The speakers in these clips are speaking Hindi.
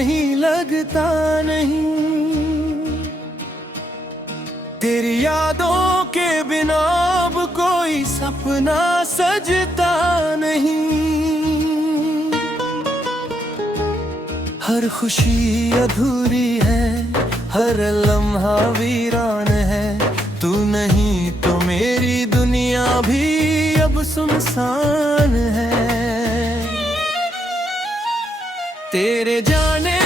कहीं लगता नहीं। तेरी यादों के बिना अब कोई सपना सजता नहीं। हर खुशी अधूरी है, हर लम्हा वीरान है। तू नहीं तो मेरी दुनिया भी अब सुनसान है। तेरे जाने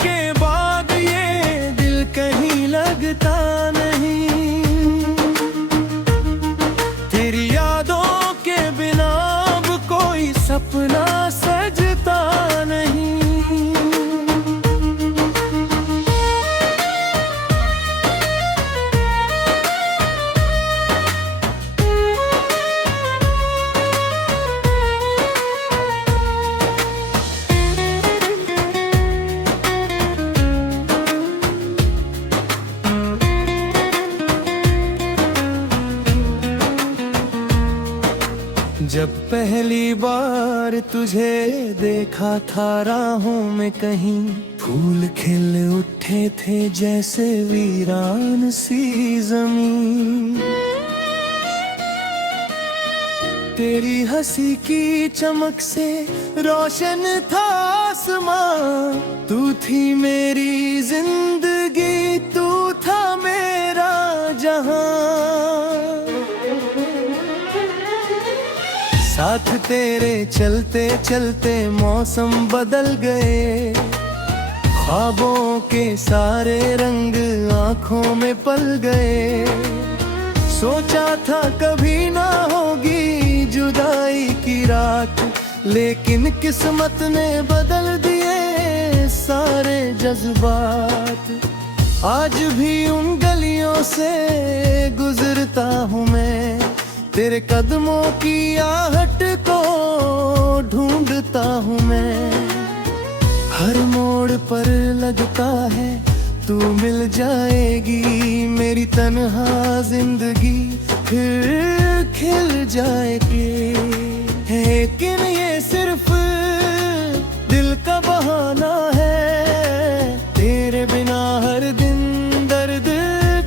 के बाद ये दिल कहीं लगता नहीं। तेरी यादों के बिना अब कोई सपना सजता नहीं। जब पहली बार तुझे देखा था राहों में कहीं, फूल खिल उठे थे जैसे वीरान सी जमीन। तेरी हंसी की चमक से रोशन था आसमां। तू थी मेरी जिंदगी, तू था मेरा जहां। साथ तेरे चलते चलते मौसम बदल गए। ख्वाबों के सारे रंग आंखों में पल गए। सोचा था कभी ना होगी जुदाई की रात, लेकिन किस्मत ने बदल दिए सारे जज्बात। आज भी उन गलियों से गुजरता हूँ मैं, तेरे कदमों की आहट को ढूंढता हूँ मैं। हर मोड़ पर लगता है तू मिल जाएगी, मेरी तन्हा जिंदगी फिर खिल जाएगी। लेकिन ये सिर्फ दिल का बहाना है, तेरे बिना हर दिन दर्द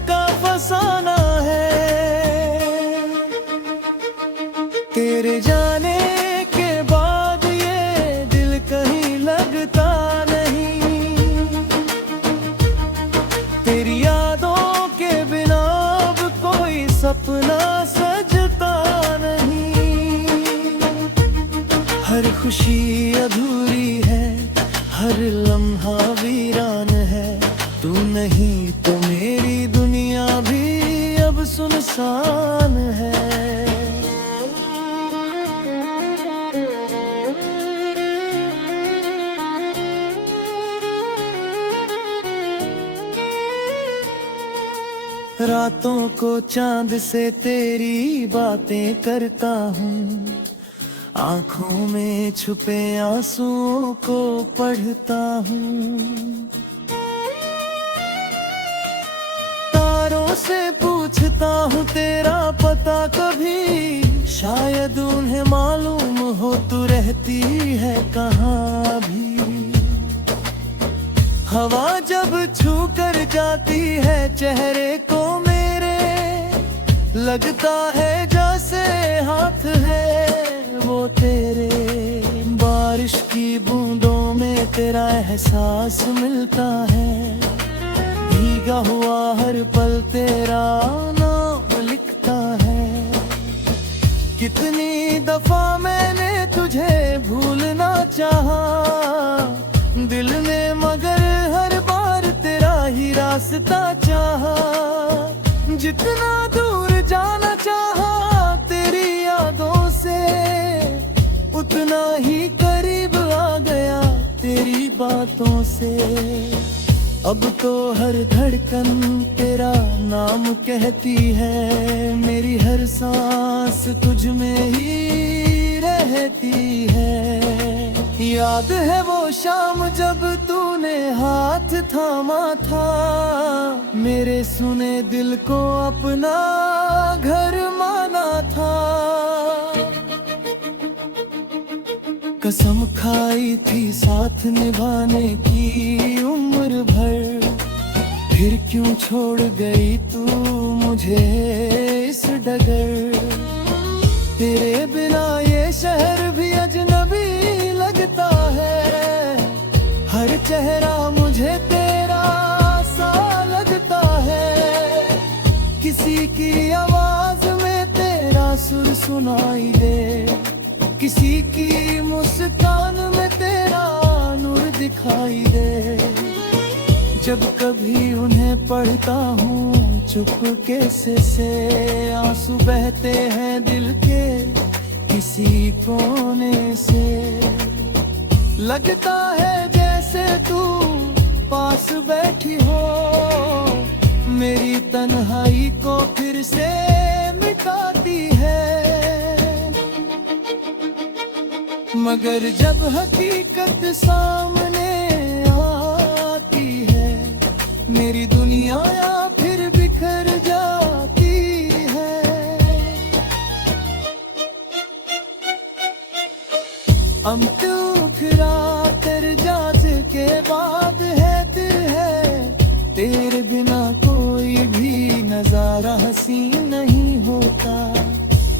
का फसाना है। तेरे जाने के बाद ये दिल कहीं लगता नहीं। तेरी यादों के बिना अब कोई सपना सजता नहीं। हर खुशी अधूरी है, हर लम्हा वीरान है। तू नहीं तो मेरी दुनिया भी अब सुनसान है। रातों को चांद से तेरी बातें करता हूँ, आंखों में छुपे आंसुओं को पढ़ता हूँ। तारों से पूछता हूँ तेरा पता कभी, शायद उन्हें मालूम हो तू रहती है कहाँ भी। हवा जब छू कर जाती है चेहरे को मेरे, लगता है जैसे हाथ है वो तेरे। बारिश की बूंदों में तेरा एहसास मिलता है, भीगा हुआ हर पल तेरा नाम लिखता है। कितनी दफा मैंने तुझे भूलना चाहा दिल ने, मगर हर बार तेरा ही रास्ता चाहा। जितना दूर जाना चाहा तेरी यादों से, उतना ही करीब आ गया तेरी बातों से। अब तो हर धड़कन तेरा नाम कहती है, मेरी हर सांस तुझ में ही रहती है। याद है वो शाम जब तूने हाथ थामा था, मेरे सुने दिल को अपना घर माना था। कसम खाई थी साथ निभाने की उम्र भर, फिर क्यों छोड़ गई तू मुझे इस डगर। तेरे बिना ये शहर भी अजनबी लगता है, हर चेहरा मुझे तेरा सा लगता है। किसी की आवाज में तेरा सुर सुनाई दे, किसी की मुस्कान में तेरा नूर दिखाई दे। जब कभी उन्हें पढ़ता हूँ चुपके से आंसू बहते हैं दिल के किसी कोने से। लगता है जैसे तू पास बैठी हो, मेरी तन्हाई को फिर से मिटाती है। मगर जब हकीकत सामने आती है, मेरी दुनिया या फिर बिखर जाती है। हम टूकरा तेरे जात के बाद है तेरे बिना कोई भी नजारा हसीन नहीं होता।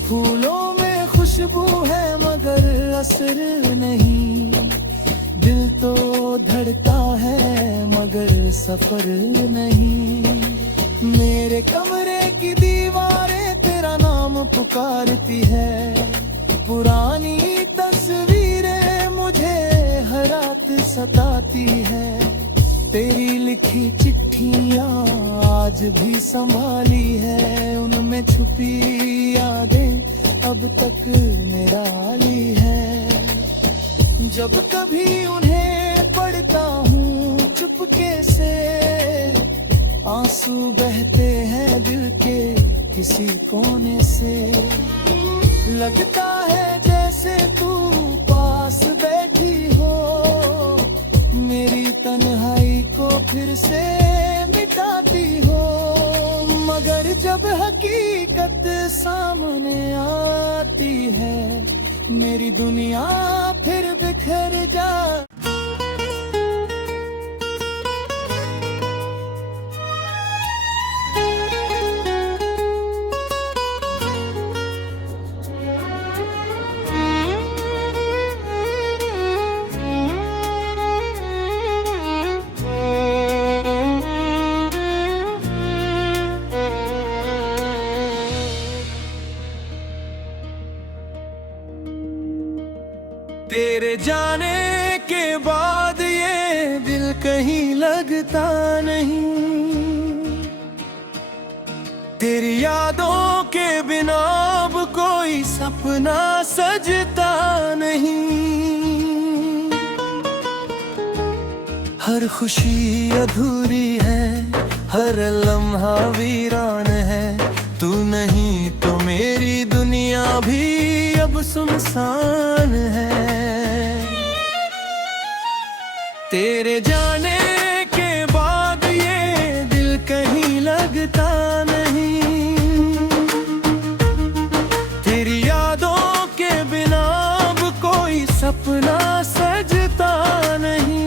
फूलों में खुशबू है मगर असर नहीं, दिल तो धड़का है मगर सफर नहीं। मेरे कमरे की दीवारें तेरा नाम पुकारती है, पुरानी तस्वीरें मुझे हर रात सताती है। तेरी लिखी चिट्ठियाँ आज भी संभाली है, उनमें छुपी यादें अब तक निराली है। जब कभी उन्हें पढ़ता हूँ चुपके से, आंसू बहते हैं दिल के किसी कोने से। लगता है जैसे तू पास बैठी हो, मेरी तन्हाई को फिर से मिटाती हो। मगर जब हकीकत सामने आती है, मेरी दुनिया फिर बिखर जा। तेरे जाने के बाद ये दिल कहीं लगता नहीं, तेरी यादों के बिना अब कोई सपना सजता नहीं। हर खुशी अधूरी है, हर लम्हा वीरान है, तू नहीं तो मेरी दुनिया भी अब सुनसान है। तेरे जाने के बाद ये दिल कहीं लगता नहीं, तेरी यादों के बिना अब कोई सपना सजता नहीं।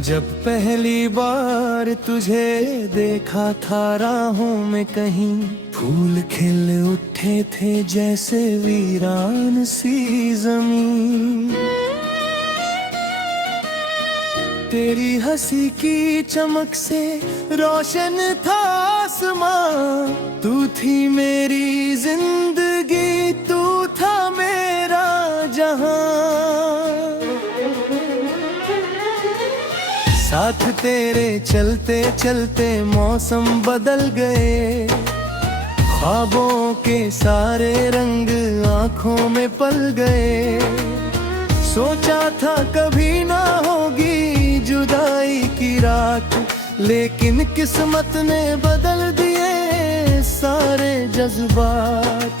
जब पहली बार तुझे देखा था राहों में कहीं, फूल खिल उठे थे जैसे वीरान सी जमीन। तेरी हंसी की चमक से रोशन था आसमां, तू थी मेरी जिंदगी, तू था मेरा जहां। साथ तेरे चलते चलते मौसम बदल गए, ख्वाबों के सारे रंग आंखों में पल गए। सोचा था कभी ना होगी जुदाई की रात, लेकिन किस्मत ने बदल दिए सारे जज्बात।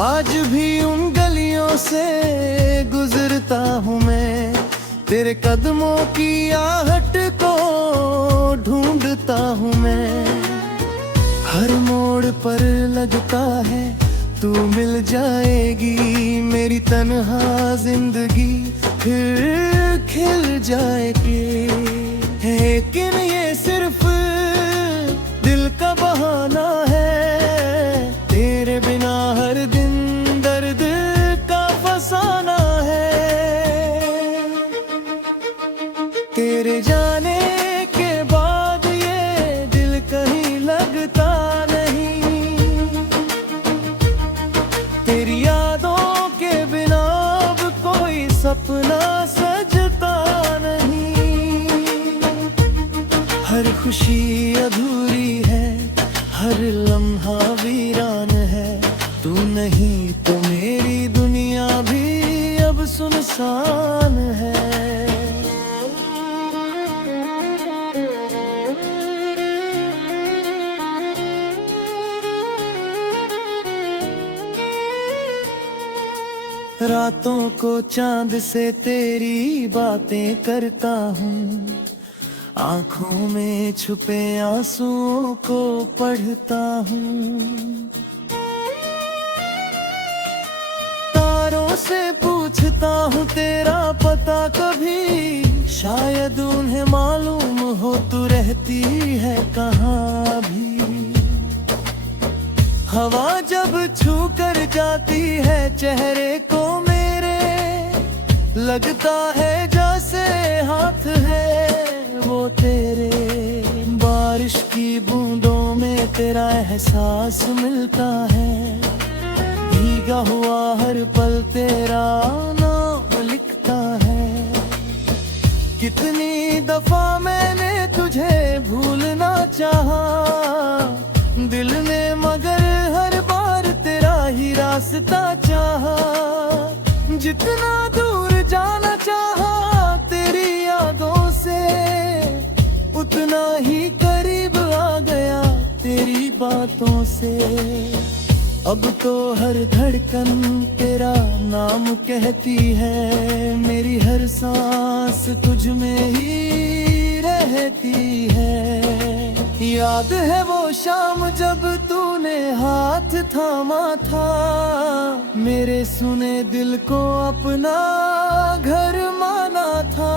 आज भी उन गलियों से गुजरता हूँ मैं, तेरे कदमों की आहट को ढूंढता हूँ मैं। हर मोड़ पर लगता है तू मिल जाएगी, मेरी तन्हा जिंदगी फिर खिल जाएगी। लेकिन ये सिर्फ दिल का बहाना है, तेरे बिना हर दिन दर्द का फसाना है। तेरे जाने के बाद ये दिल कहीं लगता नहीं, तेरी यादों के बिना अब कोई सपना सजता नहीं। हर खुशी अधूरी है, हर लम्हा वीरान है, तू नहीं तो मेरी दुनिया भी अब सुनसान है। रातों को चांद से तेरी बातें करता हूँ, आँखों में छुपे आंसुओं को पढ़ता हूँ। तारों से पूछता हूँ तेरा पता कभी, शायद उन्हें मालूम हो तू रहती है कहाँ भी। हवा जब छू कर जाती है चेहरे को मेरे, लगता है जैसे हाथ है वो तेरे। बारिश की बूंदों में तेरा एहसास मिलता है, भीगा हुआ हर पल तेरा नाम लिखता है। कितनी दफा मैंने तुझे भूलना चाहा दिल ने, मगर हर बार तेरा ही रास्ता चाहा। जितना दूर जाना चाहा तेरी यादों से, उतना ही करीब आ गया तेरी बातों से। अब तो हर धड़कन तेरा नाम कहती है, मेरी हर सांस तुझ में ही रहती है। याद है वो शाम जब तूने हाथ थामा था, मेरे सुने दिल को अपना घर माना था।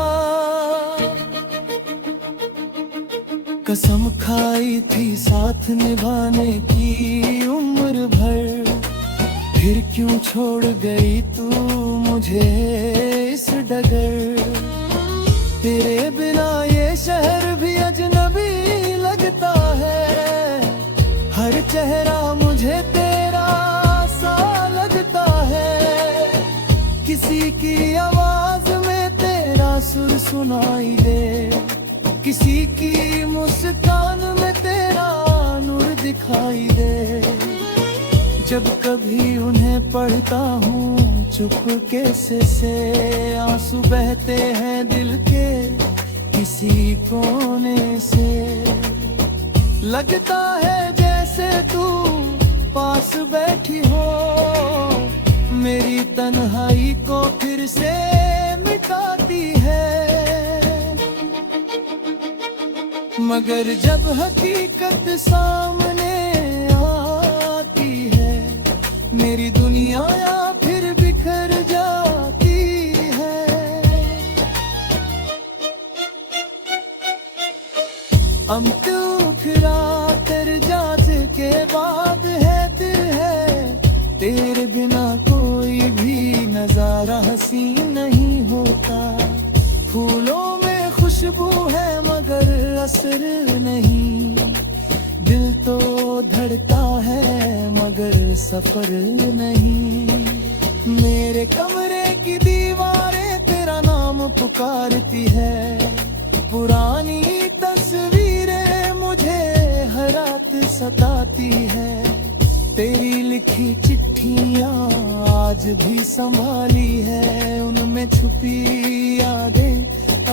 कसम खाई थी साथ निभाने की उम्र भर, फिर क्यों छोड़ गई तू मुझे इस डगर। तेरे बिना ये शहर भी अजनबी लगता है, हर चेहरा मुझे तेरा सा लगता है। किसी की आवाज में तेरा सुर सुनाई दे, किसी की मुस्कान में तेरा नूर दिखाई दे। जब कभी उन्हें पढ़ता हूँ चुपके से आंसू बहते हैं दिल के किसी कोने से। लगता है जैसे तू पास बैठी हो, मेरी तन्हाई को फिर से मिटाती है। मगर जब हकीकत सामने आती है, मेरी दुनिया फिर बिखर जाती है। हम तो फिरा तेरे जात के बाद है, तेरे बिना कोई भी नजारा हसीन नहीं होता। फूलों में खुशबू है मगर असर नहीं, दिल तो धड़का है मगर सफर नहीं। मेरे कमरे की दीवारें तेरा नाम पुकारती है, पुरानी तस्वीरें मुझे हर रात सताती है। तेरी लिखी चिट्ठियाँ आज भी संभाली है, उनमें छुपी यादें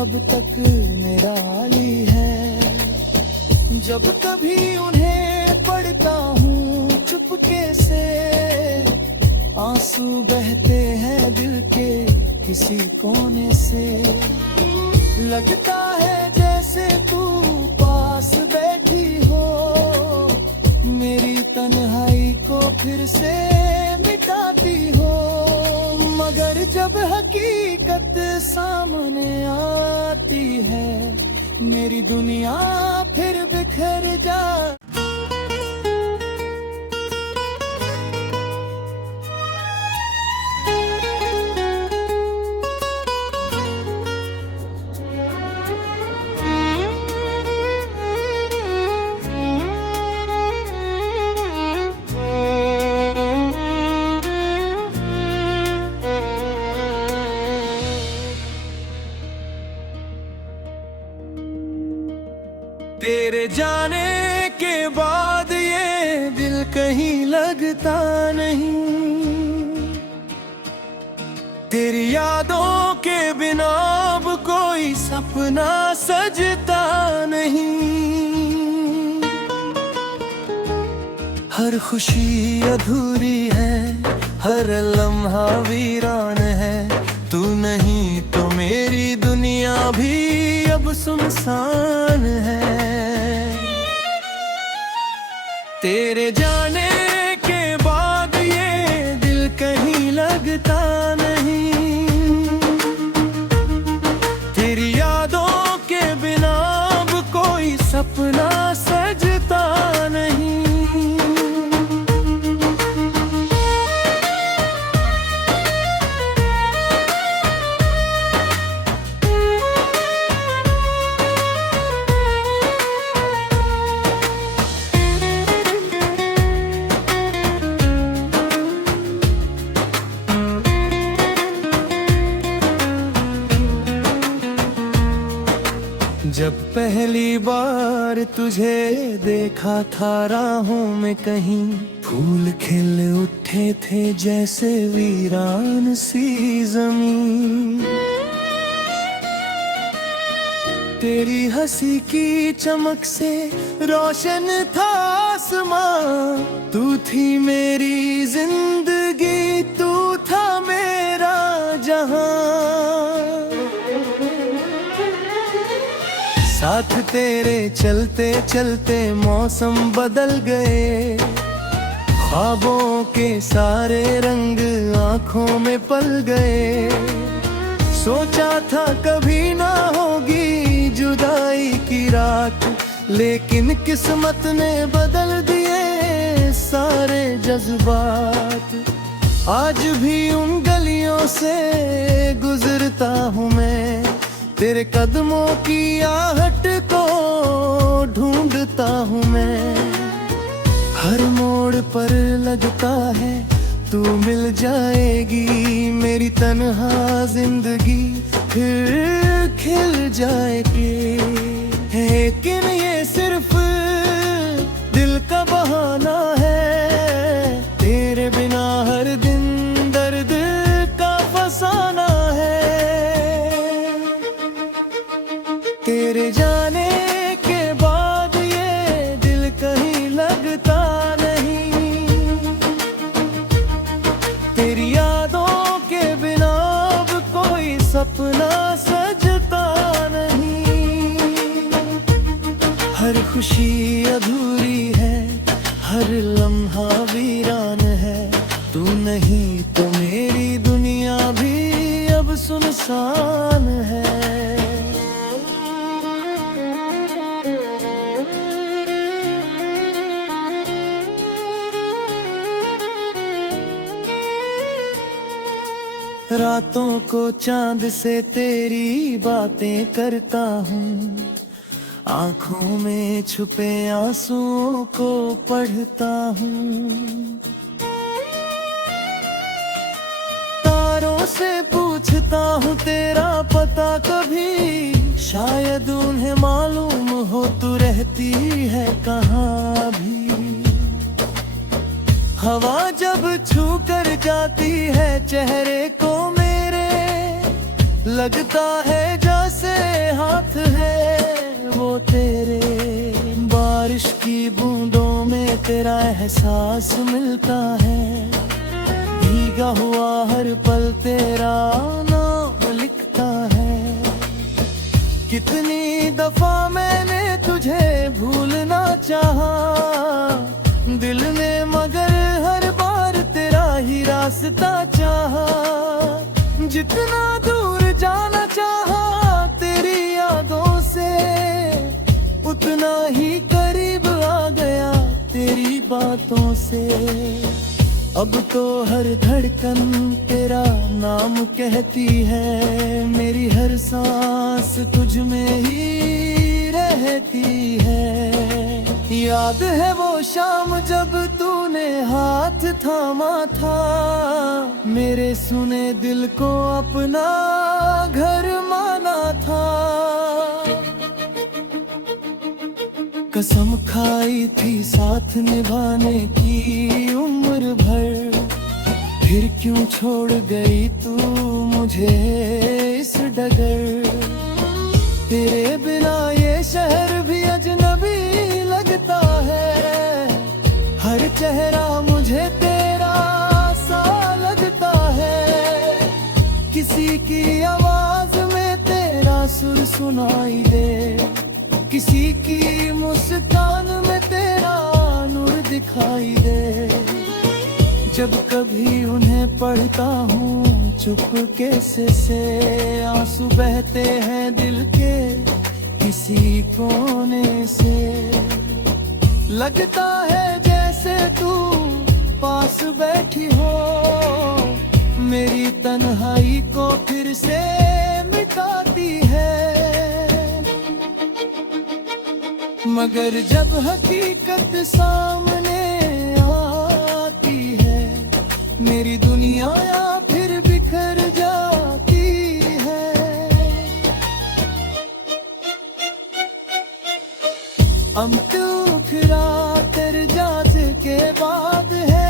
अब तक निराली है। जब कभी उन्हें पढ़ता हूँ चुपके से, आंसू बहते हैं दिल के किसी कोने से। लगता है जैसे तू पास बैठी हो, मेरी तन्हाई को फिर से मिटाती हो। मगर जब हकीकत सामने आती है, मेरी दुनिया फिर बिखर जा। तेरे जाने के बाद ये दिल कहीं लगता नहीं, तेरी यादों के बिना अब कोई सपना सजता नहीं। हर खुशी अधूरी है, हर लम्हा वीरान है, तू नहीं तो मेरी दुनिया भी अब सुनसान है। तेरे जाने के बाद ये दिल कहीं लगता नहीं, तेरी यादों के बिना अब कोई सपना सजता नहीं। जब पहली बार तुझे देखा था राहों में कहीं, फूल खिल उठे थे जैसे वीरान सी जमीन। तेरी हंसी की चमक से रोशन था आसमां, तू थी मेरी जिंदगी, तू था मेरा जहां। साथ तेरे चलते चलते मौसम बदल गए, ख्वाबों के सारे रंग आंखों में पल गए। सोचा था कभी ना होगी जुदाई की रात, लेकिन किस्मत ने बदल दिए सारे जज्बात। आज भी उन गलियों से गुजरता हूँ मैं, तेरे कदमों की आहट को ढूंढता हूँ मैं। हर मोड़ पर लगता है तू मिल जाएगी, मेरी तन्हा जिंदगी फिर खिल जाएगी। लेकिन ये सिर्फ दिल का बहाना है, तेरे बिना हर दिन दर्द का फसाना है। तेरे जाने के बाद ये दिल कहीं लगता नहीं, तेरी यादों के बिना अब कोई सपना सजता नहीं। हर खुशी अधूरी है, हर लम्हा वीरान है, तू नहीं तो मेरी दुनिया भी अब सुनसान है। रातों को चांद से तेरी बातें करता हूँ, आँखों में छुपे आंसुओं को पढ़ता हूँ। तारों से पूछता हूँ तेरा पता कभी, शायद उन्हें मालूम हो तू रहती है कहाँ भी। हवा जब छू कर जाती है चेहरे को मेरे, लगता है जैसे हाथ है वो तेरे। बारिश की बूंदों में तेरा एहसास मिलता है, भीगा हुआ हर पल तेरा नाम लिखता है। कितनी दफा मैंने तुझे भूलना चाहा दिल ने, मगर हर बार तेरा ही रास्ता चाहा। जितना दूर जाना चाहा तेरी यादों से, उतना ही करीब आ गया तेरी बातों से। अब तो हर धड़कन तेरा नाम कहती है, मेरी हर सांस तुझ में ही रहती है। याद है वो शाम जब तूने हाथ थामा था, मेरे सुने दिल को अपना घर माना था। कसम खाई थी साथ निभाने की उम्र भर, फिर क्यों छोड़ गई तू मुझे इस डगर। तेरे बिना ये शहर भी अजनबी लगता है, हर चेहरा मुझे तेरा सा लगता है। किसी की आवाज में तेरा सुर सुनाई दे, किसी की मुस्कान में तेरा नूर दिखाई दे। जब कभी उन्हें पढ़ता हूँ चुपके से आंसू बहते हैं दिल के किसी कोने से। लगता है जैसे तू पास बैठी हो, मेरी तन्हाई को फिर से मिटाती है। मगर जब हकीकत सामने आती है, मेरी दुनिया फिर बिखर जाती है। हम टूकरा कर जात के बाद है,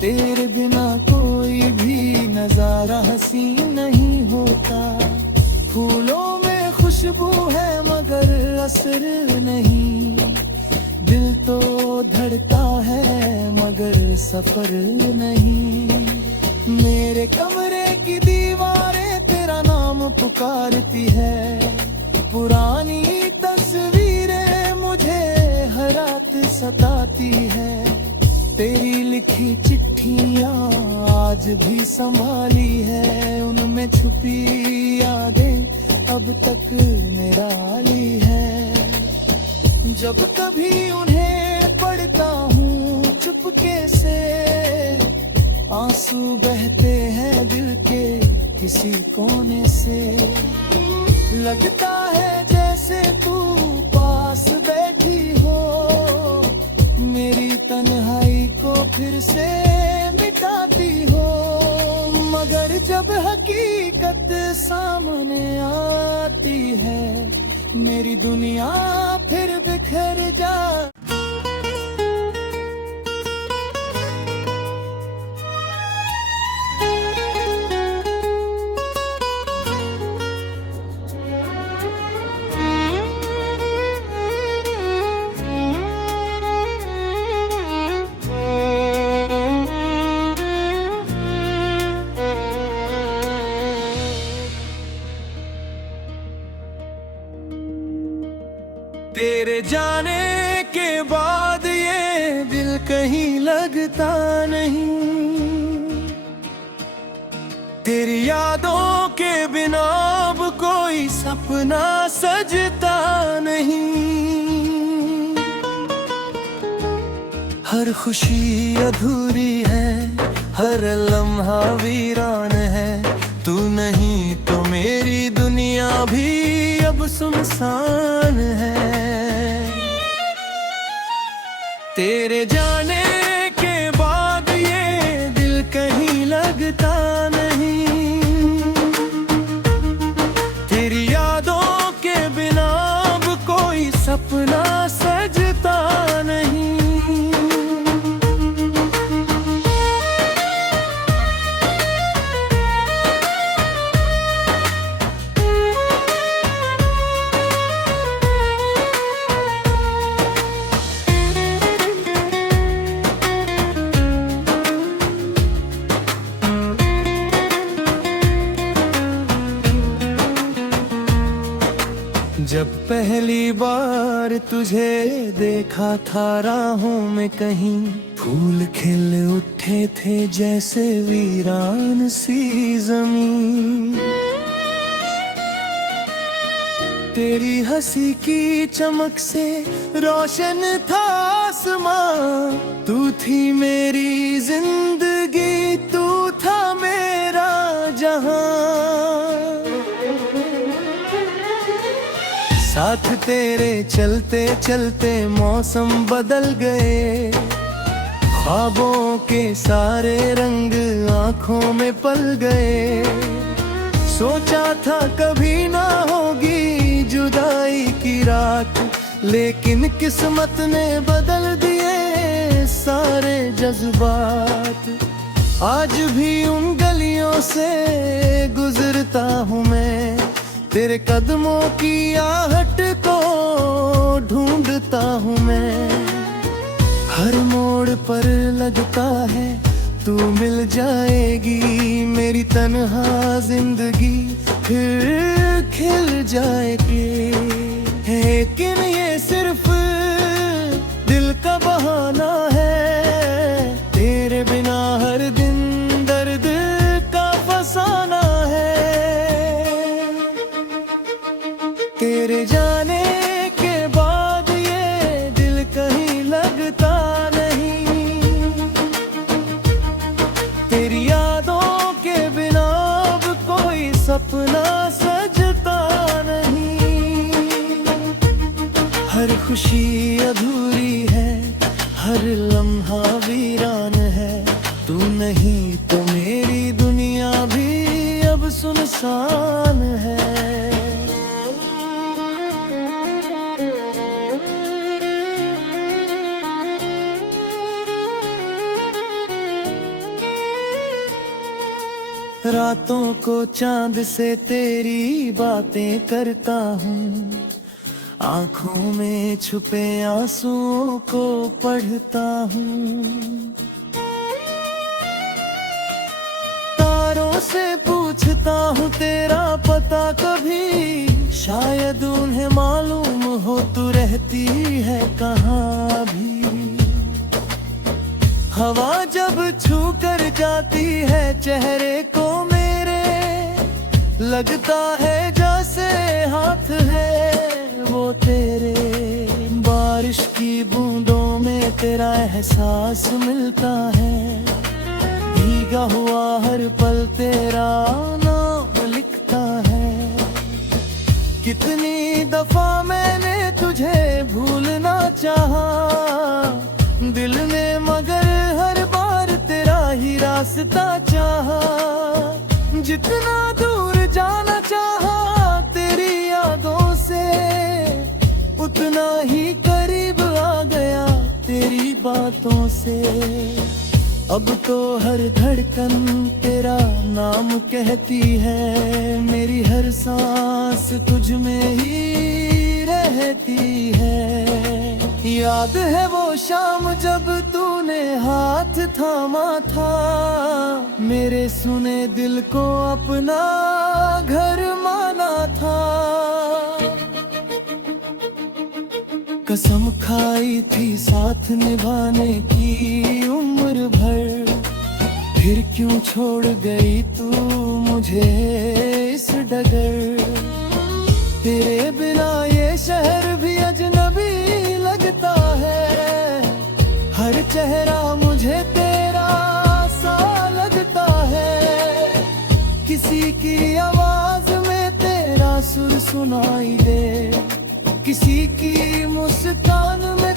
तेरे बिना कोई भी नजारा हसीन नहीं होता। फूलों में खुशबू है मगर असर नहीं, दिल तो धड़का है मगर सफर नहीं। मेरे कमरे की दीवारें तेरा नाम पुकारती है, पुरानी तस्वीरें मुझे हर रात सताती है। तेरी लिखी चिट्ठियाँ आज भी संभाली है, उनमें छुपी यादें अब तक निराली है। जब कभी उन्हें पढ़ता हूँ चुपके से, आंसू बहते हैं दिल के किसी कोने से। लगता है जैसे तू पास बैठी हो, मेरी तन्हाई को फिर से मिटाती हो। मगर जब हकीकत सामने आती है, मेरी दुनिया फिर बिखर जा। तेरे जाने के बाद ये दिल कहीं लगता नहीं, तेरी यादों के बिना अब कोई सपना सजता नहीं। हर खुशी अधूरी है, हर लम्हा वीरान है, तू नहीं तो मेरी दुनिया भी अब सुनसान है। तेरे जाने के बाद ये दिल कहीं लगता नहीं, तेरी यादों के बिना अब कोई सपना सजता नहीं। पहली बार तुझे देखा था राहों में कहीं, फूल खिल उठे थे जैसे वीरान सी जमीन। तेरी हंसी की चमक से रोशन था आसमां, तू थी मेरी जिंदगी, तू था मेरा जहां। साथ तेरे चलते चलते मौसम बदल गए, ख्वाबों के सारे रंग आंखों में पल गए। सोचा था कभी ना होगी जुदाई की रात, लेकिन किस्मत ने बदल दिए सारे जज्बात। आज भी उन गलियों से गुजरता हूँ मैं, तेरे कदमों की आहट को ढूंढता हूँ मैं। हर मोड़ पर लगता है तू मिल जाएगी, मेरी तन्हा जिंदगी फिर खिल जाएगी। लेकिन ये सिर्फ दिल का बहाना है, तेरे बिना हर दिन दर्द का फसाना है। तेरे जाने के बाद ये दिल कहीं लगता नहीं, तेरी यादों के बिना अब कोई सपना सजता नहीं। हर खुशी अधूरी है, हर लम्हा वीरान है, तू नहीं तो मेरी दुनिया भी अब सुनसान है। रातों को चांद से तेरी बातें करता हूँ, आंखों में छुपे आंसुओं को पढ़ता हूँ। तारों से पूछता हूँ तेरा पता कभी, शायद उन्हें मालूम हो तू रहती है कहाँ भी। हवा जब छू कर जाती है चेहरे को मेरे, लगता है जैसे हाथ है वो तेरे। बारिश की बूंदों में तेरा एहसास मिलता है, भीगा हुआ हर पल तेरा नाम लिखता है। कितनी दफा मैंने तुझे भूलना चाहा दिल ने, मगर हर बार तेरा ही रास्ता चाहा। जितना दूर जाना चाहा तेरी यादों से, उतना ही करीब आ गया तेरी बातों से। अब तो हर धड़कन तेरा नाम कहती है, मेरी हर सांस तुझ में ही रहती है। याद है वो शाम जब तूने हाथ थामा था, मेरे सुने दिल को अपना घर माना था। कसम खाई थी साथ निभाने की उम्र भर, फिर क्यों छोड़ गई तू मुझे इस डगर। तेरे बिना ये शहर भी अजनबी लगता है, हर चेहरा मुझे तेरा सा लगता है। किसी की आवाज में तेरा सुर सुनाई दे, किसी की मुस्कान में